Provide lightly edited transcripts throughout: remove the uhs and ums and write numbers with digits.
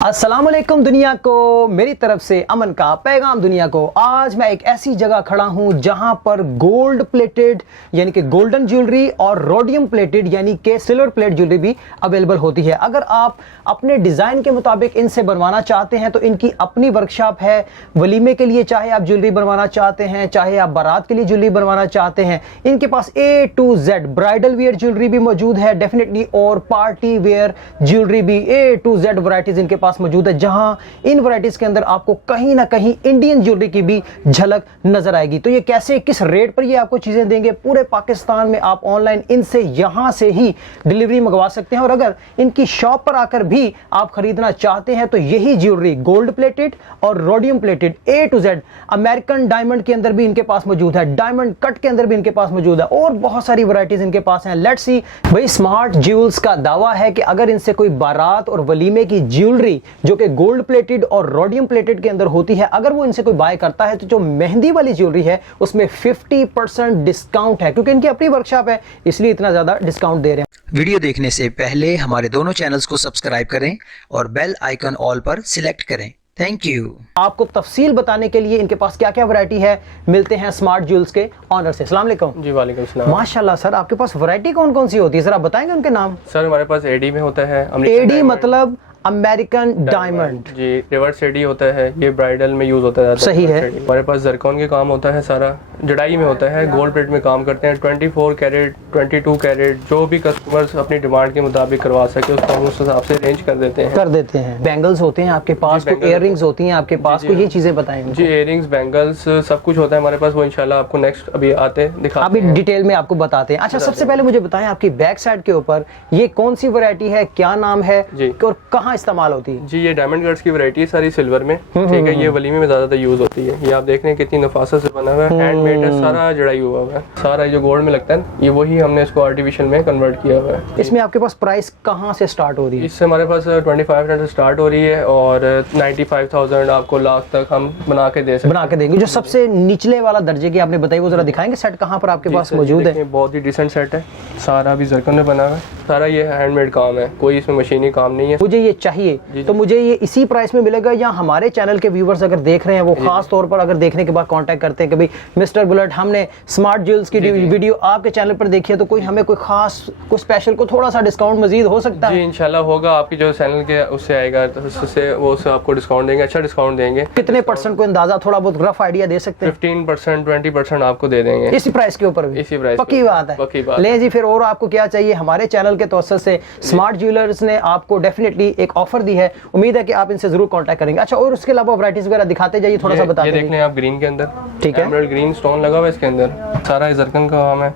अस्सलामुअलैकुम दुनिया को, मेरी तरफ से अमन का पैगाम दुनिया को। आज मैं एक ऐसी जगह खड़ा हूं जहां पर गोल्ड प्लेटेड यानी कि गोल्डन ज्वेलरी और रोडियम प्लेटेड यानी कि सिल्वर प्लेट ज्वेलरी भी अवेलेबल होती है। अगर आप अपने डिजाइन के मुताबिक इनसे बनवाना चाहते हैं तो इनकी अपनी वर्कशॉप है। वलीमे के लिए चाहे आप ज्वेलरी बनवाना चाहते हैं, चाहे आप बारात के लिए ज्वेलरी बनवाना चाहते हैं, इनके पास A to Z bridal wear jewellery भी मौजूद है डेफिनेटली, और पार्टी वेयर ज्वेलरी भी A to Z वैरायटीज इनके पास मौजूद है, जहां इन वैरायटीज के अंदर आपको कहीं ना कहीं इंडियन ज्वेलरी की भी झलक नजर आएगी। तो ये कैसे, किस रेट पर ये आपको चीजें देंगे, पूरे पाकिस्तान में आप ऑनलाइन इनसे यहां से ही डिलीवरी मंगवा सकते हैं। और अगर इनकी शॉप पर आकर भी आप खरीदना चाहते हैं तो यही ज्वेलरी गोल्ड प्लेटेड और rhodium plated A to Z American diamond के अंदर भी इनके पास मौजूद है, डायमंड कट के अंदर भी इनके पास मौजूद है, और बहुत सारी वैरायटीज इनके पास हैं। Let's see. भाई स्मार्ट ज्वेल्स का दावा है कि अगर इनसे कोई बारात और वलीमे की ज्वेलरी जो कि गोल्ड प्लेटेड और रोडियम प्लेटेड के अंदर होती है, अगर वो इनसे कोई बाय करता है तो जो मेहंदी वाली ज्वेलरी है उसमें 50% डिस्काउंट है, क्योंकि इनकी अपनी वर्कशॉप है इसलिए इतना ज्यादा डिस्काउंट दे रहे हैं। वीडियो देखने से पहले हमारे दोनों चैनल्स को सब्सक्राइब करें और बेल आइकन ऑल पर सिलेक्ट करें। Thank you. आपको तफसील बताने के लिए इनके पास क्या क्या वैरायटी है, मिलते हैं स्मार्ट ज्वेल्स के ऑनर से। अस्सलाम वालेकुम। जी वालेकुम सलाम। माशाल्लाह सर, आपके पास वैरायटी कौन कौन सी होती है, सर आप बताएंगे उनके नाम। सर हमारे पास एडी में होता है, एडी मतलब अमेरिकन डायमंड। जी, रिवर्स एडी होता है, ये ब्राइडल में यूज होता है। सही है। हमारे पास जरकॉन के काम होता है, सारा जड़ाई में होता है, गोल्ड प्लेट में काम करते हैं। 24 कैरेट 22 कैरेट जो भी कस्टमर्स अपनी डिमांड के मुताबिक करवा सके उसको हम उस हिसाब से अरेंज कर देते हैं। बैंगल्स होते हैं आपके पास, कोई इयररिंग्स होती हैं आपके पास, कोई ये चीजें बताएं। जी, इयररिंग्स बैंगल्स सब कुछ होता है हमारे पास, वो इंशाल्लाह आपको नेक्स्ट अभी आते दिखाते अभी हैं, डिटेल में आपको बताते हैं। अच्छा, सबसे पहले मुझे बताएं आपकी बैक साइड के ऊपर ये कौन सी वैरायटी है, क्या नाम है और कहाँ इस्तेमाल होती है। जी, ये डायमंड कट्स की वैरायटी है सारी सिल्वर में, ठीक है। ये वलीमे में ज्यादातर यूज होती है। ये आप देख रहे हैं कितनी नफासत से बना हुआ है, हैंडमेड है, सारा जड़ाई हुआ है। सारा जो गोल्ड में लगता है ये वही हमने इसको आर्टिफिशियल में कन्वर्ट किया हुआ है। इसमें आपके पास प्राइस कहाँ से स्टार्ट हो रही है? इससे हमारे पास 2500 से स्टार्ट हो रही है और 95,000 आपको लाख तक हम बना के दे सकते हैं। बना के देंगे। जो सबसे निचले वाला दर्जे की आपने बताई वो जरा दिखाएंगे, सेट कहाँ पर आपके पास मौजूद है? बहुत ही डिसेंट सेट है, सारा भी जरकन में बना हुआ है, सारा ये हैंडमेड काम है, कोई इसमें मशीनी काम नहीं है। मुझे ये चाहिए तो मुझे ये इसी प्राइस में मिलेगा, या हमारे चैनल के व्यूवर्स अगर देख रहे हैं वो खास तौर पर अगर देखने के बाद कांटेक्ट करते हैं कि भाई मिस्टर बुलेट हमने स्मार्ट ज्वेल्स की वीडियो आपके चैनल पर देखी है, तो कोई हमें कोई खास कोई स्पेशल को थोड़ा सा डिस्काउंट मजीद हो सकता है? जी इंशाल्लाह होगा, आपकी जो चैनल के उससे आएगा तो उससे वो आपको डिस्काउंट देंगे, अच्छा डिस्काउंट देंगे। कितने परसेंट को अंदाजा थोड़ा बहुत रफ आइडिया दे सकते हैं? 15% 20% आपको दे देंगे इसी प्राइस के ऊपर भी? इसी प्राइस। पक्की बात है, पक्की बात। ले जी, फिर और आपको क्या चाहिए? हमारे चैनल के तवज्जुह से स्मार्ट ज्वेलर्स ने आपको डेफिनेटली एक ऑफर दी है, उम्मीद है कि आप इनसे जरूर कांटेक्ट करेंगे। अच्छा, और उसके अलावा वैरायटीज वगैरह दिखाते जाइए, थोड़ा सा बताते ये देख लें आप ग्रीन के अंदर, ठीक है, एमराल्ड ग्रीन स्टोन लगा हुआ है इसके अंदर, सारा जरकन का काम है।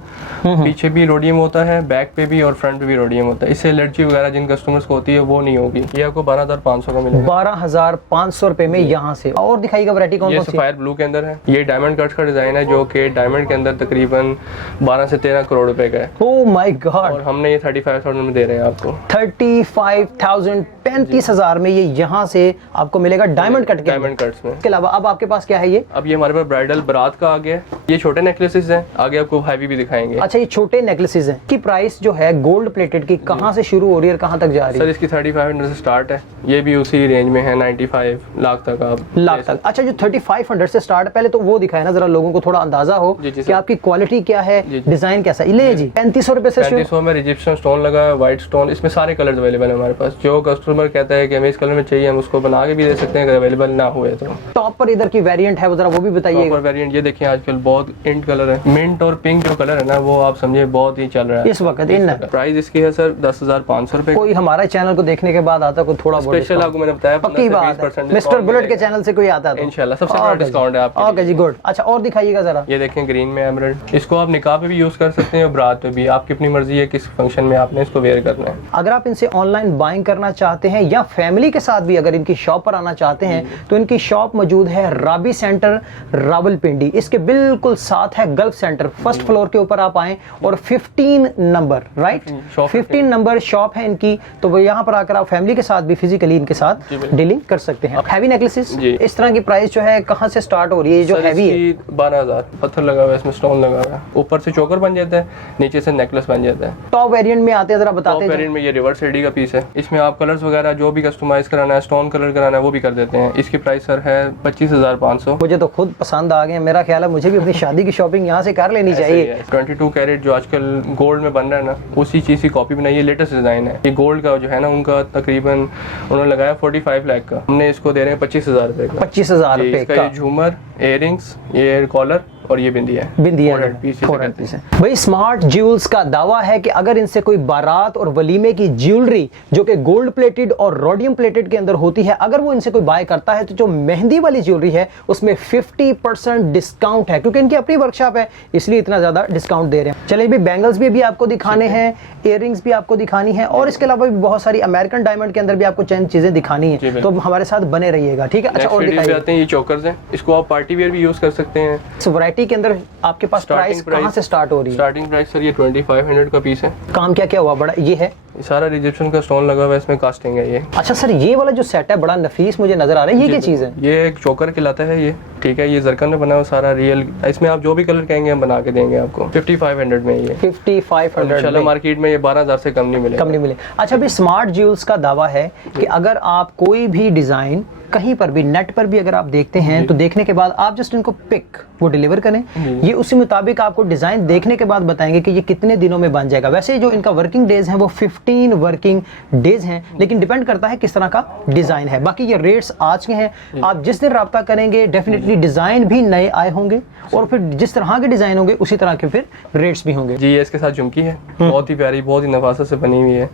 पीछे भी रोडियम होता है, बैक पे भी और फ्रंट पे भी रोडियम होता है। इससे एलर्जी वगैरह जिन कस्टमर्स को होती है वो नहीं होगी। ये आपको 12,500 का मिलेगा। 12,500 रुपए में यहाँ से। और दिखाइएगा वैरायटी कौन कौन सी? सफायर ब्लू के अंदर है, ये डायमंड कट्स का डिजाइन है जो कि डायमंड के अंदर तकरीबन 12 से 13 करोड़ रुपए का है। Oh my God. और हमने ये 35,000 में दे रहे हैं आपको। 35,000 35,000 में ये यहाँ से आपको मिलेगा डायमंड कट के। डायमंड कट्स में। इसके अलावा अब आपके पास क्या है? ये अब ये हमारे पास ब्राइडल बारात का आ गया है। ये छोटे नेकलेसेस हैं, आगे आपको हैवी भी दिखाएंगे। अच्छा, ये छोटे नेकलेसेस हैं की प्राइस जो है गोल्ड प्लेटेड की कहाँ से शुरू हो रही है और कहाँ तक जा रही है? सर इसकी 3500 से स्टार्ट है, ये भी उसी रेंज में है, 95 लाख तक आप लाख तक। अच्छा, जो 3500 से स्टार्ट है, पहले तो वो दिखाए ना जरा, लोगों को थोड़ा अंदाजा हो कि आपकी क्वालिटी क्या है, डिजाइन कैसा है। ले जी 3500 रुपए से 3500 में इजिप्शियन स्टोन लगा है, व्हाइट स्टोन, इसमें सारे कलर अवेलेबल है हमारे पास। जो कस्टमर कहता है कि हमें इस कलर में चाहिए, हम उसको बना के भी दे सकते हैं अगर अवेलेबल ना हुए तो। टॉप पर इधर की वेरिएंट है वो जरा वो भी बताइए। टॉप पर वेरिएंट ये देखिए आजकल बहुत इंट कलर है, मिंट और पिंक जो कलर है ना वो आप समझे बहुत ही चल रहा है इस वक्त। इन प्राइस इसकी है सर 10,500 रुपए। कोई हमारे चैनल को देखने के बाद आता कोई थोड़ा बहुत स्पेशल आपको मैंने बताया, पक्की बात है, मिस्टर बुलेट के चैनल से कोई आता है इंशाल्लाह सबसे बड़ा डिस्काउंट है आपके। ओके जी, गुड। अच्छा, और दिखाइएगा जरा। ये देखें ग्रीन में एमराल्ड, इसको आप निकाह पे भी यूज कर सकते हैं और बारात पे भी, आपकी अपनी मर्जी है किस फंक्शन में आपने इसको वेयर करना है। अगर आप इनसे ऑनलाइन बाइंग करना चाहते हैं या फैमिली के साथ भी अगर इनकी शॉप पर आना चाहते हैं तो इनकी शॉप मौजूद है राबी सेंटर, रावलपिंडी। इसके बिल्कुल साथ है गल्फ सेंटर। फर्स्ट फ्लोर के ऊपर आप आएंगे आए और 15 number right, shop 15 number shop है इनकी, तो वो यहाँ पर आकर आप फैमिली के साथ भी फिजिकली इनके साथ डीलिंग कर सकते हैं। हैवी नेकलेसेस, इस तरह की प्राइस जो है कहाँ से स्टार्ट हो रही है? जो हैवी है 12,000, पत्थर लगा हुआ है, इसमें स्टोन लगा हुआ है, ऊपर से चोकर बन जाता है, नीचे से नेकलेस बन जाता है। टॉप वेरिएंट में आते हैं, जरा बताते टॉप हैं। वेरिएंट में ये रिवर्स एडी का पीस है, इसमें आप कलर्स वगैरह जो भी कस्टमाइज कराना है, स्टोन कलर कराना है वो भी कर देते हैं। इसकी प्राइस सर है 25,500। मुझे तो खुद पसंद आ गए, मेरा ख्याल है मुझे भी अपनी शादी की शॉपिंग यहाँ से कर लेनी चाहिए। 22 कैरेट जो आजकल गोल्ड में बन रहा है ना, उसी चीज़ की कॉपी बनाई है, लेटेस्ट डिज़ाइन है। ये गोल्ड का जो है ना उनका तकरीबन उन्होंने लगाया 45 लाख का, हमने इसको दे रहे हैं 25,000 रुपये का। 25,000 रुपये का। ये झूमर, इयररिंग्स, ये कॉलर और ये बिंदिया है। बिंदिया 400 पीस है। भाई स्मार्ट ज्वेल्स का दावा है कि अगर इनसे कोई बारात और वलीमे की ज्वेलरी जो कि गोल्ड प्लेटेड और रोडियम प्लेटेड के अंदर होती है, अगर वो इनसे कोई बाय करता है तो जो मेहंदी वाली ज्वेलरी है उसमें 50% डिस्काउंट है, क्योंकि इनकी अपनी वर्कशॉप है इसलिए इतना ज्यादा डिस्काउंट दे रहे हैं। चलिए भी बैंगल्स भी आपको दिखाने हैं, इयररिंग्स भी आपको दिखानी है और इसके अलावा भी बहुत सारी अमेरिकन डायमंड के अंदर भी आपको चंद चीजें दिखानी है, तो हमारे साथ बने रहिएगा, ठीक है। अच्छा और दिखाइए। ये चोकर्स हैं, इसको आप पार्टी वेयर भी यूज कर सकते हैं। इस वैरायटी के अंदर आपके पास प्राइस कहां से स्टार्ट हो रही है? स्टार्टिंग प्राइस सर ये 2500 का पीस है। काम क्या क्या हुआ बड़ा ये है? सारा रिजेप्शन का स्टोन लगा हुआ है, इसमें कास्टिंग है ये। अच्छा सर, ये वाला जो सेट है बड़ा नफीस मुझे नजर आ रहा है, ये क्या चीज है? ये एक चोकर कहलाता है ये, ठीक है। ये जरकन में बना हुआ सारा रियल, इसमें आप जो भी कलर कहेंगे हम बना के देंगे आपको। 5500 में ये 5500 इंशाल्लाह मार्केट में ये 12,000 से कम नहीं मिले। अच्छा भी स्मार्ट ज्वेल्स का दावा है कि अगर आप कोई भी डिजाइन कहीं पर भी नेट पर भी अगर आप देखते हैं तो देखने के बाद आप जस्ट इनको पिक वो डिलीवर करें, ये उसी मुताबिक आपको डिजाइन देखने के बाद बताएंगे कि ये कितने दिनों में बन जाएगा। वैसे जो इनका वर्किंग डेज है वो 15 वर्किंग डेज हैं, लेकिन डिपेंड करता है किस तरह का डिजाइन है। बाकी ये रेट्स आज के हैं, आप जिस दिन रब्ता करेंगे डेफिनेटली डिजाइन भी नए आए होंगे और फिर जिस तरह के डिजाइन होंगे उसी तरह के फिर रेट्स भी होंगे। जी, ये इसके साथ झुमकी है, बहुत ही प्यारी, बहुत ही नफासत से बनी हुई है।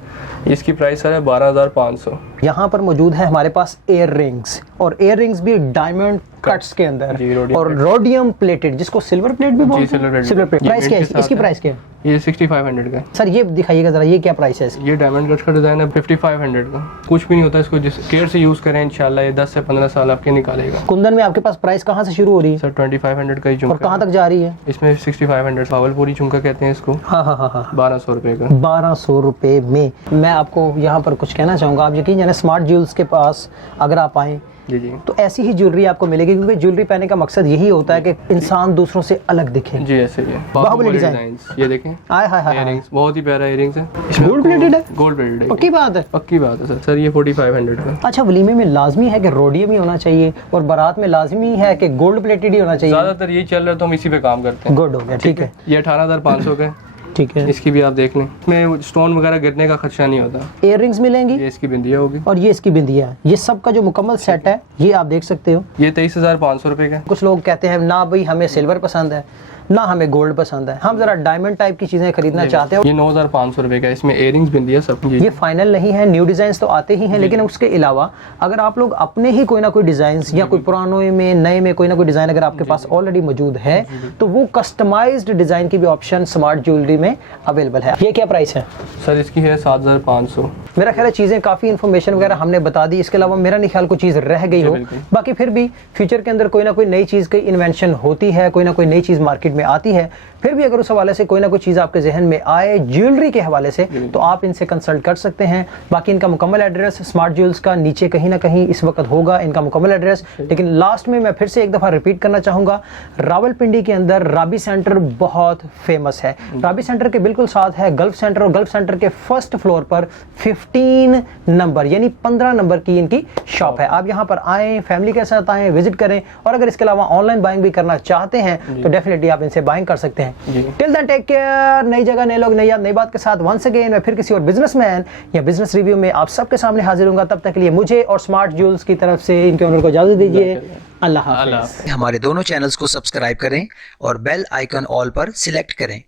इसकी प्राइस सर है 12,500। यहाँ पर मौजूद है हमारे पास इयर रिंग्स, और इयर रिंग्स भी डायमंड कट्स के अंदर और रोडियम प्लेटेड, जिसको सिल्वर प्लेट भी बोलते हैं। सिल्वर प्लेट प्राइस क्या है इसकी? प्राइस क्या है? ये 6500 का। सर ये दिखाइएगा जरा, ये क्या प्राइस है इसकी? ये डायमंड कट्स का डिजाइन है 5500 का। कुछ भी नहीं होता, इसको जिस केयर से यूज करें इंशाल्लाह ये 10 से 15 साल आपके निकालेगा। कुंदन में आपके पास प्राइस कहाँ से शुरू हो रही है? सर 2500 का ही झुमका। और कहाँ तक जा रही है? इसमें 6500 भावलपुरी झुमका कहते हैं इसको। हाँ हाँ हाँ हाँ 1200 रुपए का। 1200 रुपए में। मैं आपको यहाँ पर कुछ कहना चाहूँगा, आप यकीन जाने स्मार्ट ज्वेल्स के पास अगर आप आएँ जी जी, तो ऐसी ही ज्वेलरी आपको मिलेगी, क्योंकि ज्वेलरी पहनने का मकसद यही होता है कि इंसान दूसरों से अलग दिखे। जी ऐसे ही है। बाहुबली डिजाइन, ये देखें, हाय हाय हाय, इयररिंग्स बहुत ही प्यारा इयररिंग्स है। गोल्ड प्लेटेड है? गोल्ड प्लेटेड है, पक्की बात है? पक्की बात है सर। सर ये 4500 का। अच्छा, वलीमे में लाजमी है कि रोडियम ही होना चाहिए और बारात में लाजमी है कि गोल्ड प्लेटेड ही होना चाहिए? ज्यादातर ये चल रहा है तो हम इसी पे काम करते हैं। गुड हो गया, ठीक है। ये 18,500 का है, ठीक है। इसकी भी आप देख लें, इसमें स्टोन वगैरह गिरने का खदशा नहीं होता। इयर रिंग्स मिलेंगी, ये इसकी बिंदिया होगी और ये इसकी बिंदिया। ये सब का जो मुकम्मल सेट है ये आप देख सकते हो। ये 23,500 रुपए का। कुछ लोग कहते हैं ना भाई हमें सिल्वर पसंद है ना हमें गोल्ड पसंद है, हम जरा डायमंड टाइप की चीजें खरीदना चाहते हैं। ये 9,500 रुपए का, इसमें इयररिंग्स बिंदिया सब। ये फाइनल नहीं है, न्यू डिजाइन्स तो आते ही हैं, लेकिन उसके अलावा अगर आप लोग अपने ही कोई ना कोई डिजाइन्स या कोई पुरानों में नए में कोई ना कोई डिजाइन अगर आपके पास ऑलरेडी मौजूद है तो वो कस्टमाइज्ड डिजाइन की भी ऑप्शन स्मार्ट ज्वेलरी में अवेलेबल है। ये क्या प्राइस है? सर इसकी है 7,500। मेरा ख्याल है चीजें काफी इन्फॉर्मेशन वगैरह हमने बता दी, इसके अलावा मेरा नहीं ख्याल कोई चीज रह गई हो। बाकी फिर भी फ्यूचर के अंदर कोई ना कोई नई चीज की इन्वेंशन होती है, कोई ना कोई नई चीज मार्केट में आती है, फिर भी अगर उस हवाले से कोई ना कोई चीज़ आपके जहन में आए ज्वेलरी के हवाले से तो आप इनसे कंसल्ट कर सकते हैं। बाकी इनका मुकम्मल एड्रेस स्मार्ट ज्वेल्स का नीचे कहीं ना कहीं इस वक्त होगा इनका मुकम्मल एड्रेस, लेकिन लास्ट में मैं फिर से एक दफ़ा रिपीट करना चाहूँगा, रावलपिंडी के अंदर राबी सेंटर बहुत फेमस है। राबी सेंटर के बिल्कुल साथ है गल्फ सेंटर, और गल्फ सेंटर के फर्स्ट फ्लोर पर 15 नंबर यानी 15 नंबर की इनकी शॉप है। आप यहाँ पर आएँ, फैमिली के साथ आएँ, विजिट करें, और अगर इसके अलावा ऑनलाइन बाइंग भी करना चाहते हैं तो डेफिनेटली आप इनसे बाइंग कर सकते हैं। Till then take care. नई जगह, नए लोग, नई याद, नई बात के साथ वंस अगेन मैं फिर किसी और बिजनेसमैन या बिजनेस रिव्यू में आप सबके सामने हाजिर होऊंगा। तब तक के लिए मुझे और स्मार्ट ज्वेल्स की तरफ से इनके ओनर को इजाजत दीजिए। अल्लाह हाफ़िज़। हमारे दोनों चैनल्स को सब्सक्राइब करें और बेल आइकन ऑल पर सिलेक्ट करें।